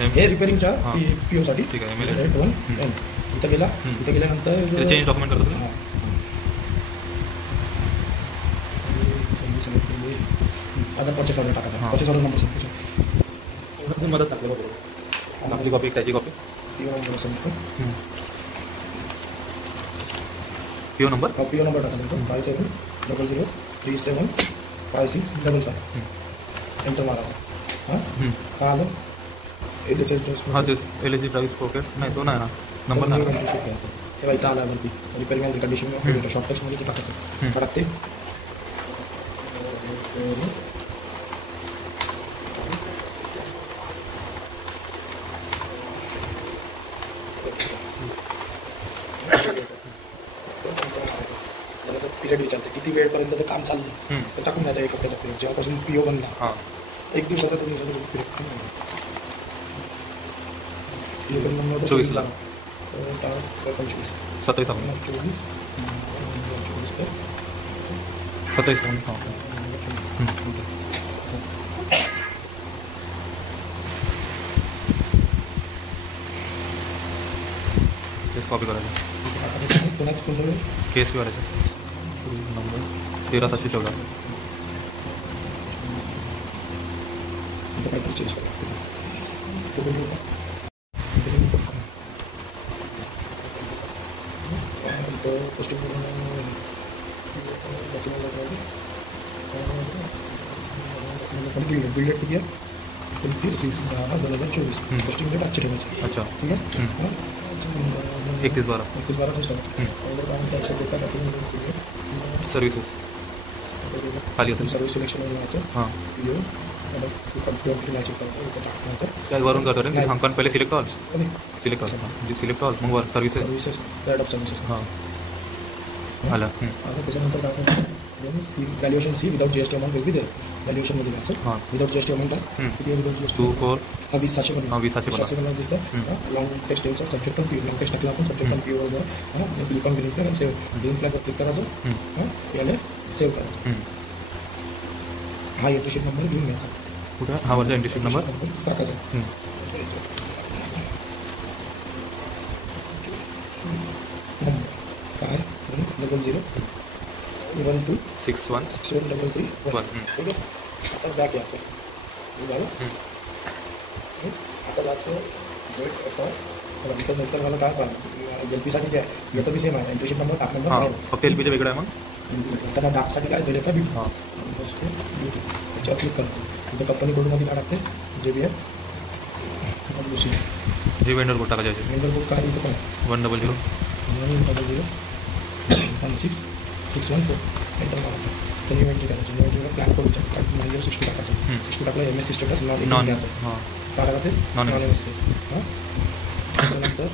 हे रिपेअरिंगच्या PO साठी. ठीक आहे. ML रेट 1 N इथं गेला. इथं गेल्यानंतर चेंज डॉक्युमेंट करतो तुम्ही. आता परचेस ऑर्डर टाकायचा. परचेस ऑर्डर नंबर सांगतो. मदत टाकलं बरोबर. आपली कॉपी त्याची कॉपी PO नंबर सांगतो. PO नंबर PO नंबर टाकायचा 5700375655. एंटर मारायचा. हां का आलं तेच LG प्राइस पॉकेट नाही तो नाही ना नंबर नाही. तेव्हा इथं आला वरती रिपेअरिंग अँड कंडिशन शॉर्ट टचमध्ये टाकायचं. काढत ते पिरियड विचारते किती वेळपर्यंत ते काम चाललं तर टाकून द्यायचं 1 हफ्त्याचा पिरियड. जेव्हापासून PO बनला 1 दिवसाचा 2 दिवसाचा पिरियड 24 ला 25 27 कॉपी करायचं. कोणाच कोणतं केस करायचं. नंबर 13714. चेंज करा. पोस्टिंग बिल्डेट किती आहे 29/10/2024. पोस्टिंग डेट आजची ठेवायची. अच्छा ठीक आहे. 31/12 सर्व्हिसेस खाली असेल. सर्व्हिस सिलेक्शन हां वरून करतो रे. हां पहिले सिलेक्ट ऑल सिलेक्ट ऑल मग वर सर्व्हिसेस हां आला. त्याच्यानंतर टाकायचं valuation C without GST amount will be there. व्हॅल्युएशनमध्ये घ्यायचं विदाउट GST अमाऊंट आहे किती आहे विदाउट GST 24 20,750 दिसतं. लॉंग टेक्स्ट टेलचा subject on PO long text टाकला आपण सब्जेक्ट ऑन PO वगैरे क्लिक ऑन ग्रीन फ्लॅग आणि सेव्ह. ग्रीन फ्लॅगवर क्लिक करायचं याला सेव्ह करायचं. हा एंट्रीशीट नंबर घेऊन घ्यायचा. कुठं हा वरचा एंट्रीशीट नंबर टाकायचा. काय 0012616331. ठीक आहे. आता बॅक यायचं झालं. आता जायचं ZFR. नंतर मला काय पाहिजे LP साठी जे आहे याचं बी सेम आहे. एंट्रीशीट नंबर टाक नंबर फक्त LPचं वेगळं आहे. मग त्यांना डाकसाठी काय ZFR बी त्याच्यावर क्लिक करायचं. तिथं कंपनी कोडमध्ये काय टाकते JBL हे वेंडर कोड टाकायचे. वेंडर कोड काय इथं पण 100 1606114. एंटर मारायचं. त्यांनी एंट्री करायची. एंट्रीवर प्लॅन करू मॅनेजर 60 टाकायचं. 60 टाकलं MSc स्टेटस नॉन द्यायचं. काय टाकायचे नॉन MSc. हां त्याच्यानंतर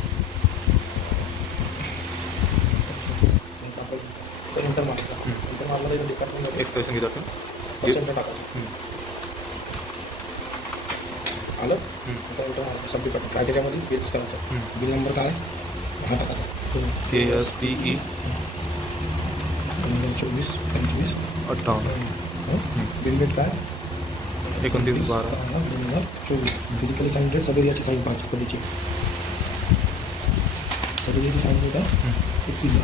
एंटर मारायचं. एंटर मारला इथं डिपार्टमेंट एक्सप्रेशन घेतात पर्सेंट टाकायचं. आलं. आता सबमिट करतो. क्रायटेरियामध्ये बिल्स करायचं. बिल नंबर काय हा टाकायचा. KSPE 24/25/58. बिल डेट काय 29/12/2024. फिजिकली साईन डेट सगळ्याची साईन पाहिजे खोलीची. सगळ्याची साईन डेट आहे 31.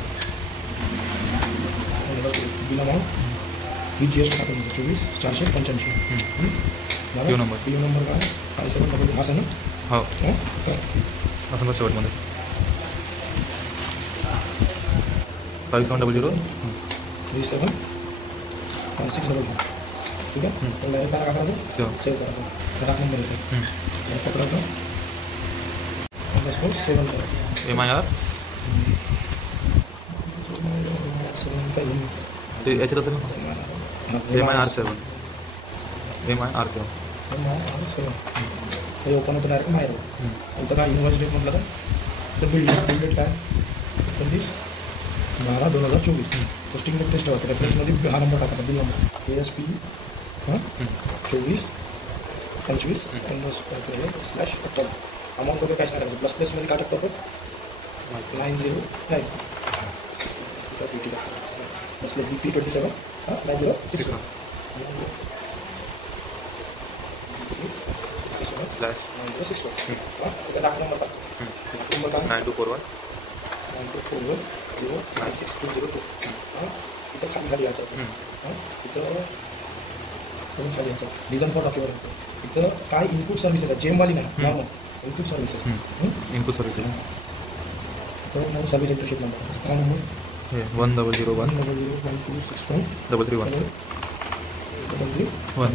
बिल अमाऊंट विथ GST टाकून 24,485. PO नंबर काय 5700 हा ना. हो असं मग शेवटमध्ये 5700 375600. ठीक आहे. तर डायरेक्ट काय करायचं सेव्ह करायचं. टाक नंबर येतो पकडायचं. 7 करायचं. MIR ते याच्यात असेल ना. MIR7 हे ओपन होतं डायरेक्ट बाहेर. नंतर काय इन्व्हॉइस डेट म्हटलं तर बिल डेट काय 29/12/2024. पोस्टिंग डेट टेस्ट ठेवायचं. रेफरन्समध्ये हा नंबर टाकायचा. Bill number KSP 24/25/58. अमाऊंट वगैरे काहीच नाही करायचं. प्लस प्लसमध्ये काय टाकतो आपण 909 प्लस प्लस BP27 9061. स्लॅश 9061 हां इथं दाखवा नंबर नंबर काय 9241 9241 09602 हां इथं खाली यायचं हां इथं खाली यायचं रिझन फॉर डॉक्युमेंट इथं काय इनपुट सर्व्हिसेस आहे जेमवाली नाही normal input services input services तर सर्व्हिस इंटरशिप नंबर काय नंबर 1001 1001261 331 1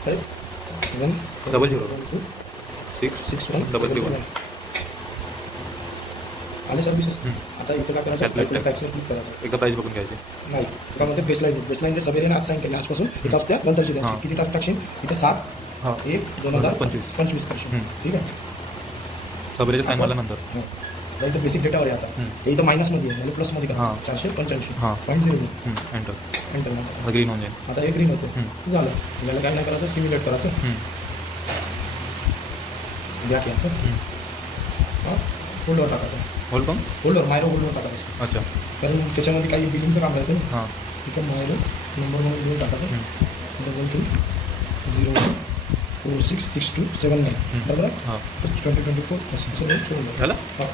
00 6 आले सर्व्हिसेस आता इथं काय करायचं Calculate टॅक्सवर क्लिक करायचं एकदा प्राईस बघून घ्यायची नाही त्यामध्ये बेसलाईन जर सगळ्यांनी आज साईन केले आजपासून एका हफ्त्या नंतरची द्यायची किती तारीख टाकशील इथे 7/1/2025 करशील ठीक आहे सबरेचे साईन मारल्यानंतर इथं बेसिक डेटावर यायचा हे इथं मायनसमध्ये आहे म्हणजे प्लसमध्ये करा 485.00 एंटर एंटर ग्रीन होऊन जाईल आता हे ग्रीन होतं झालं याला काय नाही करायचं सिम्युलेट करायचं बॅक यायचं हां होल्डवर टाकायचं होल्डवर मायरो होल्डवर टाकायचं अच्छा कारण त्याच्यामध्ये काही बिलिंगचं काम राहतं हां तिथं मायरो नंबर म्हणून टाकायचं 22 466279 बरोबर 2024 झालं हां